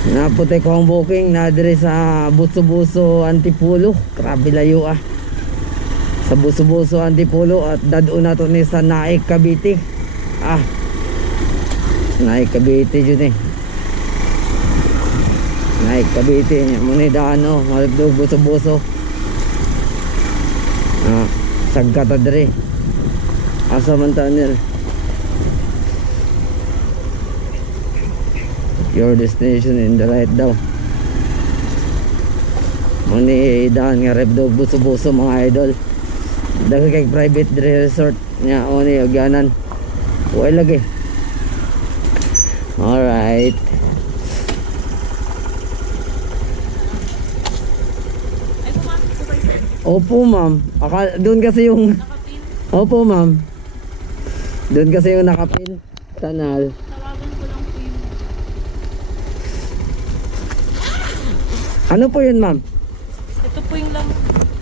Naputi ko ang booking na dire sa Buso-Buso Antipolo. Grabe layo ah. Sa Buso-Buso Antipolo at dadun na to ni sa Naik Cavite. Ah, Naik Cavite yun eh. Naik Cavite niya muna daan oh. Malagdog Buso-Buso. Ah, sagkata dire. Asa man ta nila. Your destination in the right daw. Muni daan nga rep daw Buso-Buso mga idol. Daghan kay private resort nya oni aganan. Way lagi. Alright. Ay, pumasok po kayo, sir. Opo ma'am. Doon kasi yung Nakapin. Opo ma'am. Doon kasi yung nakapin. Kanal. Tawagan ko lang po yung... Ano po yun ma'am? Ito po yung lang...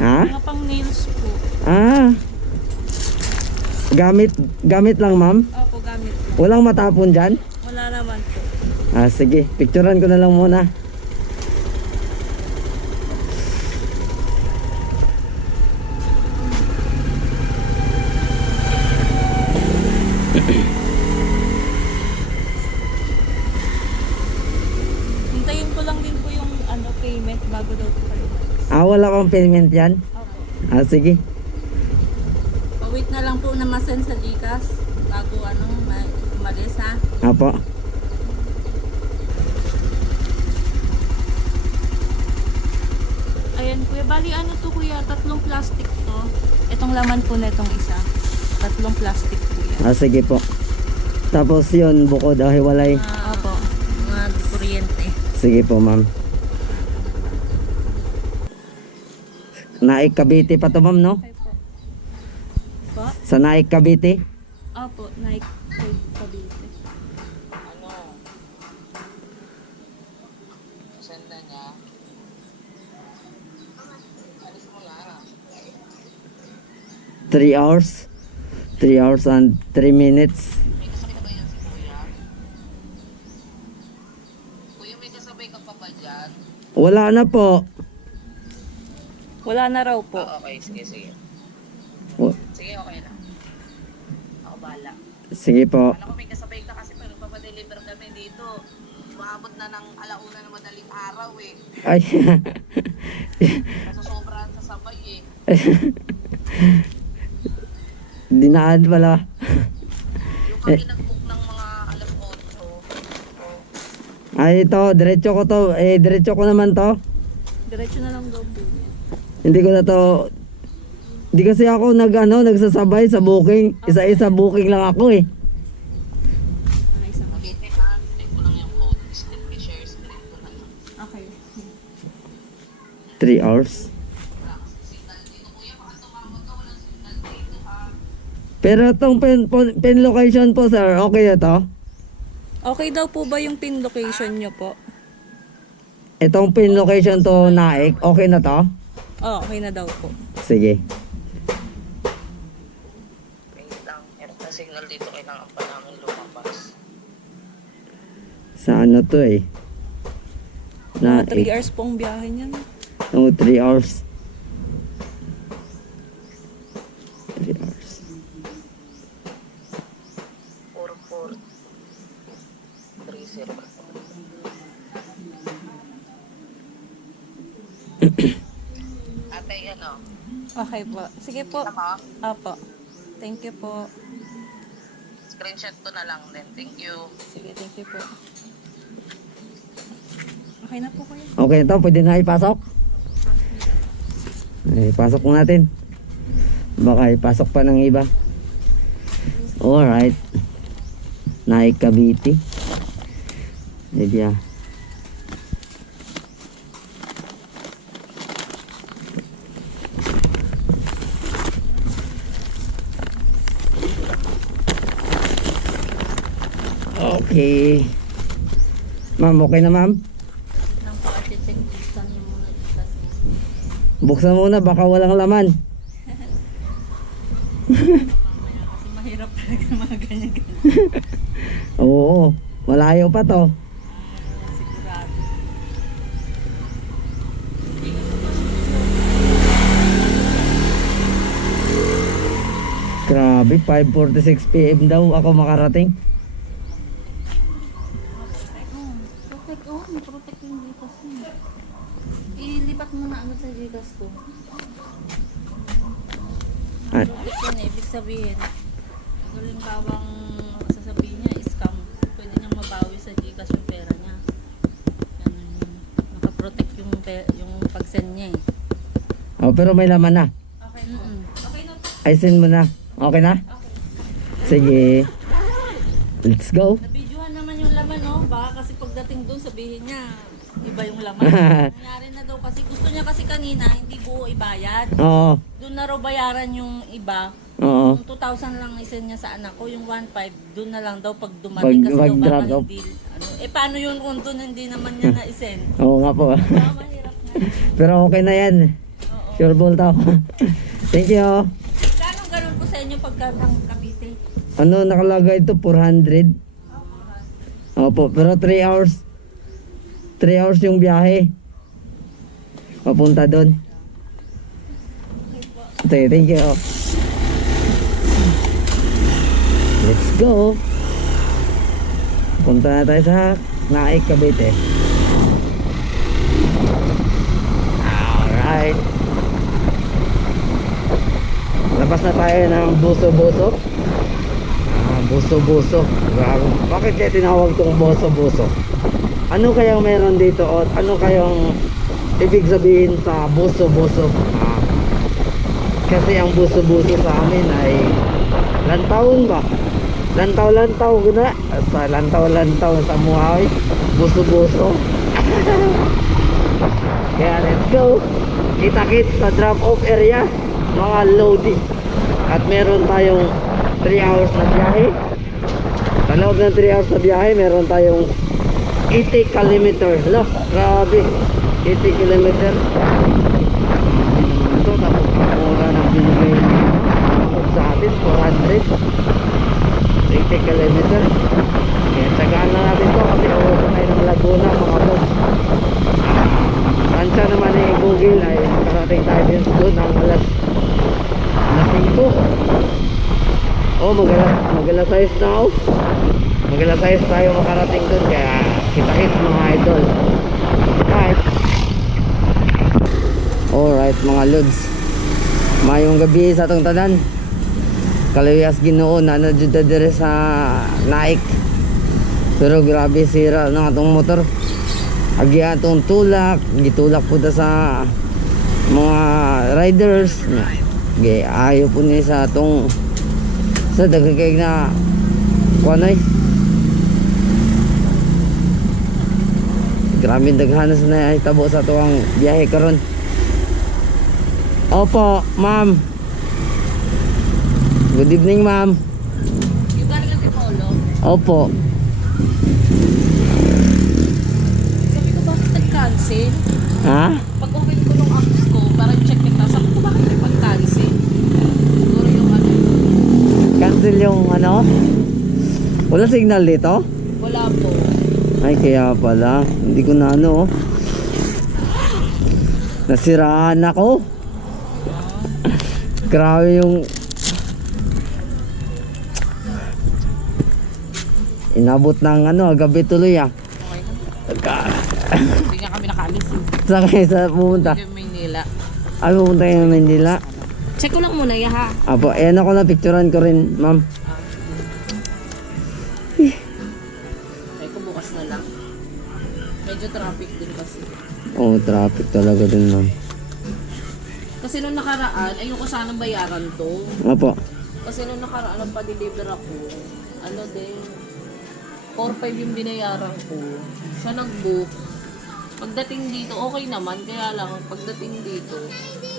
Ha? Mga pang nails po. Ah. Gamit lang ma'am? Opo, gamit po. Walang matapon dyan? Wala naman po. Ah, sige. Picturean ko na lang muna. Hintayin ko lang din po yung payment bago daw po kayo. Ah, wala pang payment yan? Opo. Ah, sige. Wait na lang po na masend sa Gcash bago umalis ha. Apo. Ayan kuya, bali ano to kuya, tatlong plastic to. Itong laman po na itong isa. Tatlong plastic po yan. Ah, sige po. Tapos yun, bukod ah, hiwalay. Opo. Mga kuryente. Sige po ma'am. Naik Cavite pa to ma'am, no? Okay po. Po? Sa Naik Cavite. Opo, Nike Cavite. Ano? Send na niya. Alis mo na. 3 hours. 3 hours and 3 minutes. May kasabay ka ba yan si Kuya? Kuya, may kasabay ka pa ba dyan? Wala na po. Wala na raw po. Ah, okay. Sige, sige. W- Sige, okay na. Ako bahala. Sige po. Alam ko may kasabay ka kasi pero papadeliver kami dito. Maabot na ng alauna na madaling araw eh. Ay. Nasusobrahan sa sabay eh. Dinaan pala. Yung kami nag-book ng mga alas 8. Ay, ito. Diretso ko to. Diretso ko naman to. Diretso na lang daw po niya. Hindi ko na to. Hindi kasi ako nagsasabay sa booking. Isa-isa booking lang ako eh. Ano isang... Mag-intay ka. Send ko lang yung code. Screen ko share screen ko na lang. Okay. 3 hours. Signal dito kuya. Baka tumawag ka. Walang signal dito ha. Pero itong pin location po sir, okay na to? Okay daw po ba yung pin location nyo po? Itong pin location to Naik, okay na to? Oh, okay na daw po. Sige. Wait lang. Meron na signal dito. Kailangan pa namin lumabas. Sa ano to eh? Mga 3 Naik. hours pong biyahe niyan. Oh, 3 hours. 3 hours. 4430. Ate, ano? Okay po. Sige po. Kita mo? Opo. Thank you po. Screenshot ko na lang din. Thank you. Sige, thank you po. Okay na po kuya. Okay na to, pwede na ipasok? Pasok po natin. Baka ipasok pa ng iba. Alright. Naik Cavite. Medya. Okay. Ma'am, okay na ma'am? Lang po kasi check buksan niyo muna Gcash niya. Buksan muna, baka walang laman. Mamaya kasi mahirap talaga mga ganyan-ganyan. Oo, malayo pa to. Sigurado. Grabe, 5:46 PM daw ako makarating. Protect, oh, protect yung Gcash mo. Ilipat mo na ano sa Gcash ko. Ah, Protect yun eh, ibig sabihin. Galing bawang sasabihin niya, scam. Pwede niyang mabawi sa Gcash yung pera niya. Ganun yun. Nakaprotect yung pag-send niya eh. oh, pero may laman na. Okay po. Okay na. Ay, send mo na. Okay na? Sige. Let's go. Nabidyohan naman yung laman, no? Baka kasi pagdating doon, sabihin niya, iba yung laman. Nangyari na daw kasi, gusto niya kasi kanina, hindi buo ibayad. Oo. Doon na raw bayaran yung iba. Oo. Yung 2,000 lang isend niya sa anak ko, yung 1,500, doon na lang daw pag dumating kasi daw Pag-drop baka off. hindi. Ano, paano yun kung doon hindi naman niya na-isend? Oo nga po. Baka mahirap na. Pero okay na yan. Oo. Sure ball tao. Thank you. Kano ganun po sa inyo pagka ng Cavite? Ano nakalagay ito? 400. Opo, pero 3 hours. 3 hours yung biyahe. Papunta doon. Okay, thank you. Let's go. Punta na tayo sa Naik, Cavite. Alright. Labas na tayo ng Buso-Buso. Buso-Buso. Grabe. Bakit kaya tinawag tong Buso-Buso? Ano kayang meron dito o ano kayang ibig sabihin sa Buso-Buso? Kasi ang Buso-Buso sa amin ay lantaon ba? Lantaw-lantaw guna. Sa lantaw-lantaw sa Muhawi. Buso-Buso. Kaya let's go. Kita-kits sa drop-off area. Mga loading. At meron tayong 3 hours na biyahe. Sa loob ng 3 hours na biyahe, meron tayong 80 kilometers. Lo, grabe. 80 kilometers. Ito, tapos ang mura ng binigay sa atin, 400. 80 kilometers. Kaya tsagaan na natin to kasi uwi tayo ng Laguna, mga boss. Tansya naman ni Google ay makarating tayo din doon ang alas 5. Oh, mag-alas 6 na oh. Mag-alas 6 tayo makarating doon. Kaya kita-kits mga idol. Alright. Alright mga lods. Mayong gabi sa atong tanan. Kaluyas Ginoo na nadjud dire sa Naik. Pero grabe sira ng atong motor. Agi atong tulak, gitulak po ta sa mga riders. Gay ayo po ni sa atong sa dagkay na kuanay. Grabe daghanas na ay tabo sa tuwang biyahe karon. Opo, ma'am. Good evening, ma'am. Yung galing ang Tipolo, Opo. sabi ko bakit nag-cancel? Ha? Pag open ko nung apps ko, para check kita, sabi ko bakit may pag-cancel? Siguro yung ano, Cancel yung ano? Wala signal dito? wala po. Ay, kaya pala. Hindi ko na ano. Nasiraan ako. Grabe yung inabot ng ano, gabi tuloy ah. Okay na. Hindi nga kami nakalis. Saan kayo sa pumunta? Yung Maynila. Ay, pupunta kayo ng Manila. Check ko lang muna, yaha. Apo, ayan ako na picturean ko rin, ma'am. Ay ko bukas na lang. Medyo traffic din kasi. Oh, traffic talaga din, ma'am. Kasi nung nakaraan, ayoko sanang bayaran to. Apo. Kasi nung nakaraan, nung pa-deliver ako, ano din, 4,500 yung binayaran ko. Siya nag-book. Pagdating dito, okay naman. Kaya lang, pagdating dito,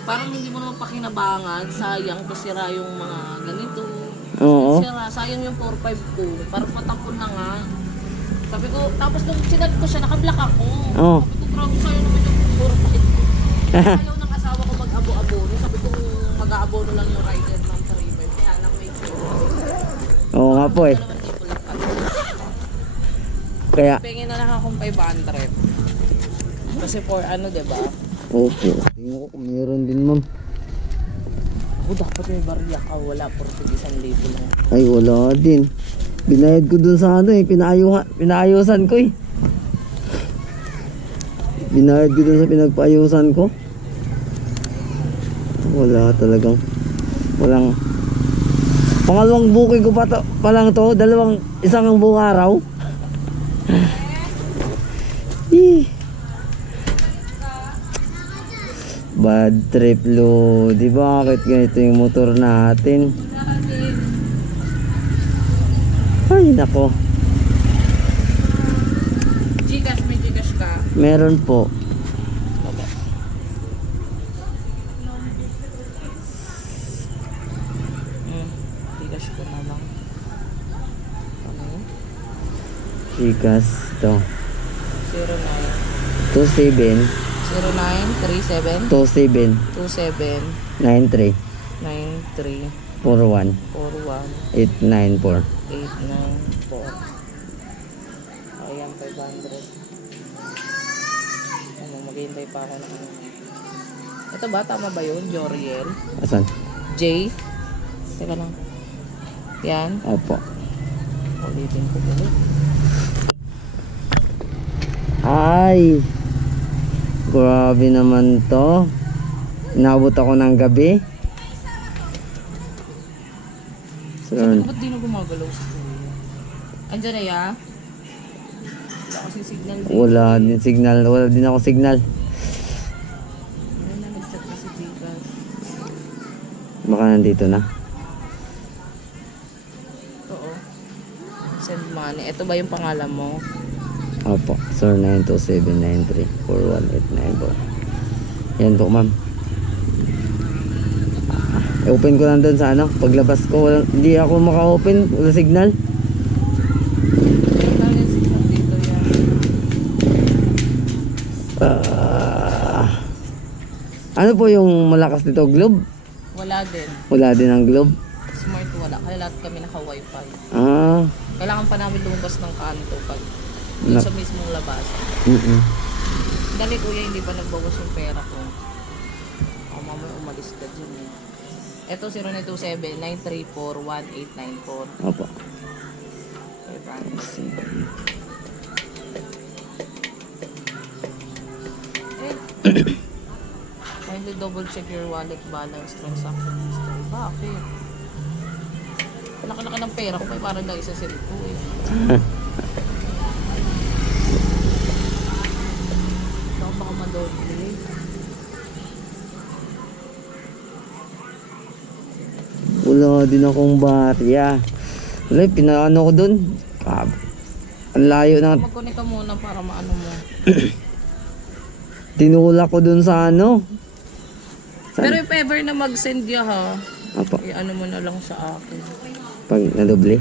parang hindi mo naman pakinabangan. Sayang kasi sira yung mga ganito. Oo. Sira, sayang yung 4,500 ko. Parang patapon na nga. Sabi ko, tapos nung sinad ko siya, nakablock ako. Oo. Sabi ko, grabe sayang naman yung 4,500 ko. Ayaw ng asawa ko mag-abo-abono. Sabi ko, mag-aabono lang yung rider ng 3,500. Kaya lang may Oo nga po eh. naman di pulak ako. Kaya, Pengin na lang akong 500. Kasi for ano, diba? opo. Tingnan ko kung meron din, ma'am. Gago, dapat may barya ka. Wala, puro 1,000 lang. Ay, wala din. Binayad ko dun sa ano eh, pinaayusan ko eh. Binayad ko dun sa pinagpaayusan ko. Wala talagang, walang. Pangalawang booking ko pa lang to, isang buong araw. Bad trip, Lodi. Bakit ganito yung motor natin? Ay, nako. Gcash, may Gcash ka? Meron po. Gcash ko na lang. Ano? Chicas to. 09 27 0937 27 27 93 93 41 41 894. 894. Ayan, 500. Ano, maghihintay pa ako ng ano. Ito ba? Tama ba yun? Joriel? Asan? J? Teka lang. Yan. Opo. Ulitin ko ulit. Ay, grabe naman to. Inabot ako ng gabi. Sabi Sir, ko, ba't di na gumagalaw sa kuya? Andyan na ya? Wala kasi signal dito. wala din signal. Wala din ako signal. Ayun na, nag-chat na si Pikas. Baka nandito na. Oo. Send money. Ito ba yung pangalan mo? Opo. Sir, 92793 41894. Yan po, ma'am. Open ko lang doon sa ano. Paglabas ko, hindi ako maka-open. Wala signal. Wala yung signal dito yan. Ano po yung malakas dito? Globe? Wala din. Wala din ang globe. Smart wala. Kaya lahat kami naka-wifi. Ah. Kailangan pa namin lumabas ng kanto pag dun sa mismong labas. Dali kuya, hindi pa nagbawas yung pera ko. Ako mamaya umalis ka dyan eh. Ito 0927-934-1894. Opo. Kindly double check your wallet balance transaction history. Bakit? Laki-laki ng pera ko pa parang lang isa set ko eh. Baka madoble. Wala din akong barya. Wala, pinaano ko dun. Ang layo na. Mag-connect ka muna para maano mo. Tinulak ko dun sa ano. Pero if ever na mag-send ya ha, Apo, i-ano mo na lang sa akin. pag nadoble.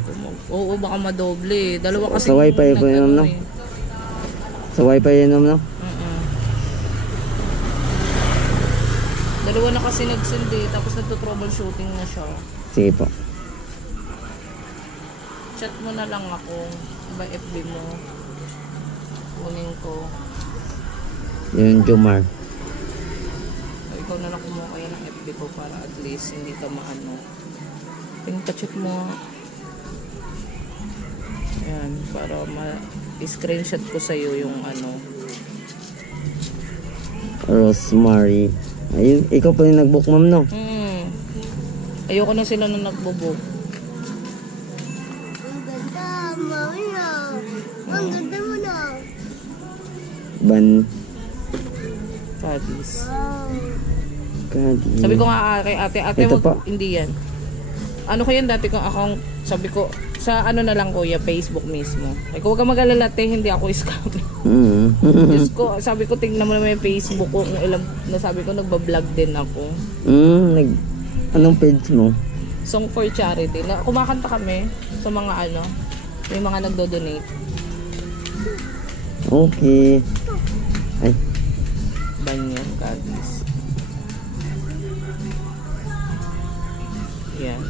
Oo, baka madoble. Dalawa kasi Sa wifi po yun, no? eh. Sa wifi yan, no? Dalawa na kasi nag-send eh, tapos nagto-troubleshooting na siya. Sige po. Chat mo na lang ako. Ba FB mo. Kunin ko. Yun, Jomar. O, ikaw na lang kumuha kaya ng FB ko para at least hindi ka maano. Chat mo. Ayan, para ma-screenshot ko sa'yo yung ano. Rosemary. Ayun, ikaw pa yung nag-book, ma'am, no? Ayoko na sila nung nagbo-book. Ang ganda, mami na. Ang ganda mo na. Ban. Kadis. Wow. Kadi. Sabi ko nga kay ate, Ito wag, pa. hindi yan. Ano ko yan dati kong account, sabi ko, sa ano na lang kuya, Facebook mismo. Ay, huwag ka mag-alala, te, hindi ako scam. Diyos ko, sabi ko, tingnan mo naman yung Facebook ko, kung ilang, nasabi ko, nagbablog din ako. Anong page mo? Song for Charity. Na, kumakanta kami sa mga ano, may mga nagdo-donate. Okay. Ay, Banyo, Kadis. Yan.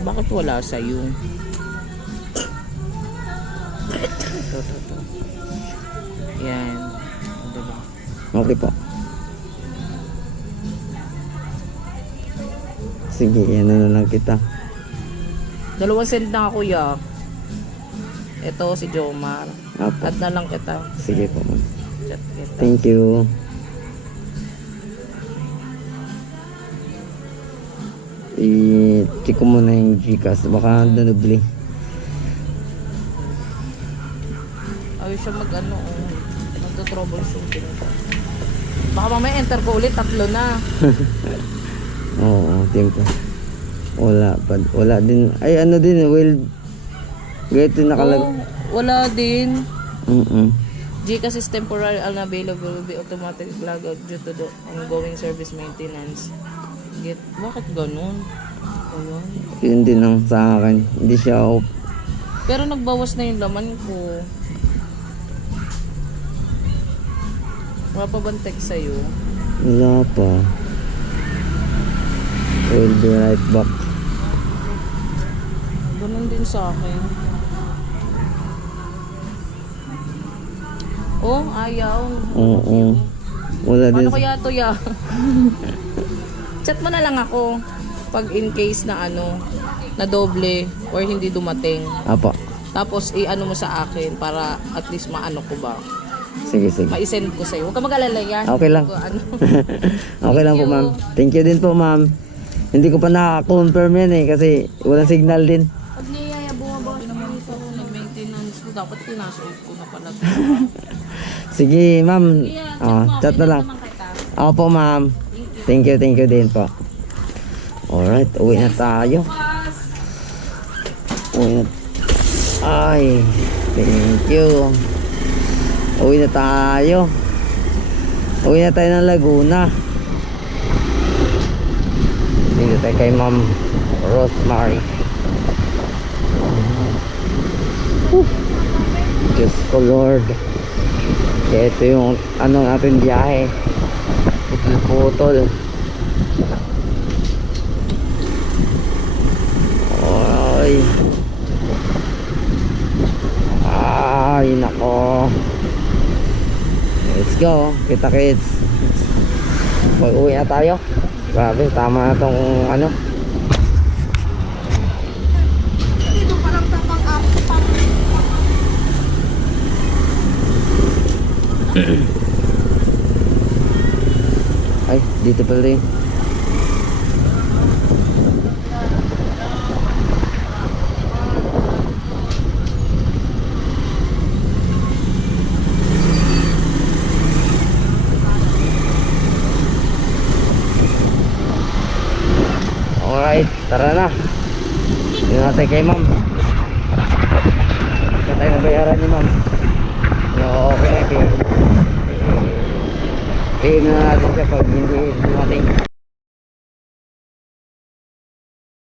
Bakit wala sa'yo? Ito. Yan. Diba? okay po. Sige, ano na lang kita. 2 send na kuya. Ito si Jomar. Apo. Add na lang kita. Sige po, ma'am. Chat kita. Thank you. I-check ko muna yung Gcash. Baka nanubli. Ayaw siya mag-ano, magto-troubleshooting. Baka mamaya enter ko ulit, 3 na. Oo, tempo. Wala din. Ay, ano din, well, ganito nakalag... Oh, wala din. Gcash Gcash is temporary unavailable, will be automatic log out due to the ongoing service maintenance. Bakit ganun? Ayun. Yun din ang sa akin. Hindi siya off. Pero nagbawas na yung laman ko. Wala pa bang text sa'yo? Wala pa. We'll be right back. Ganun din sa akin. Oh, ayaw. Oo. Wala din. Paano kaya to ya? Chat mo na lang ako pag in case na na doble or hindi dumating. Apa. Tapos i-ano mo sa akin para at least maano ko ba. Sige, sige. Ma-send ko sa'yo. Huwag ka mag-alala yan. Okay lang. Okay lang po, ma'am. Thank you din po, ma'am. Hindi ko pa na-confirm yan eh kasi walang signal din. Pag niyaya bumabawas naman ito, nag-maintenance ko, dapat pinasuot ko na pala. Sige, ma'am. Chat na lang. Naman kita. Opo, ma'am. Thank you din po. Alright, uwi na tayo. Uwi na. Ay, thank you. Uwi na tayo. Uwi na tayo ng Laguna. Dito tayo kay Ma'am Rosemary. Diyos ko Lord. Kaya ito yung natin biyahe. Putol-putol. Ay, nako. Let's go. Kita-kits. Mag-uwi na tayo. Grabe, tama na tong Dito pa lang sa pang-up. Ay, dito pala rin. Alright, tara na. Dito natin kay ma'am. Ito tayo nabayaran ni ma'am. Okay, okay. Pay na natin siya pag hindi dumating.